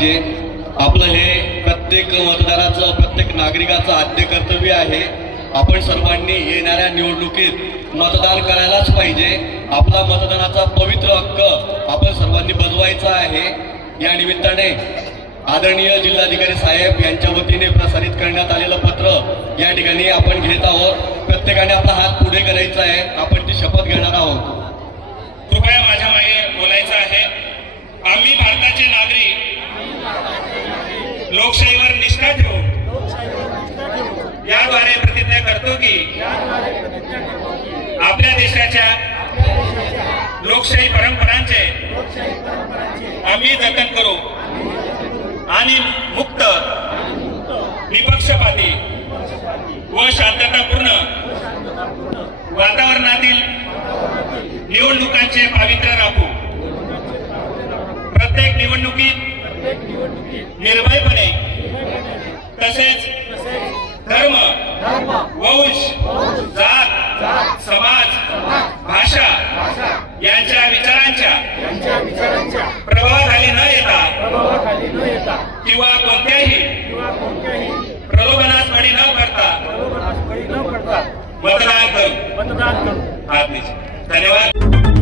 पाहिजे आपलं हे प्रत्येक मतदाराचं प्रत्येक नागरिकाचं आद्य कर्तव्य आहे. आपण सर्वांनी येणाऱ्या निवडणुकीत मतदान करायलाच पाहिजे. आपला मतदानाचा पवित्र हक्क आपण सर्वांनी बजवायचा आहे. या निमित्ताने आदरणीय जिल्हाधिकारी साहेब यांच्या वतीने प्रसारित करण्यात आलेलं पत्र या ठिकाणी आपण घेत आहोत. प्रत्येकाने आपला हात पुढे करायचा आहे. आपण ती शपथ घेणार आहोत. कृपया माझ्या मागे देशाच्या लोकशाही परंपरांचे आम्ही जतन करू आणि मुक्त निपक्षपाती व शांततापूर्ण वातावरणातील निवडणुकांचे पावित्र्य राखू. प्रत्येक निवडणुकीत निर्भयपणे तसेच धर्म वंश किंवा कोणत्याही प्रलोभनास बळी न पडता मतदान करू. मतदान करू. धन्यवाद.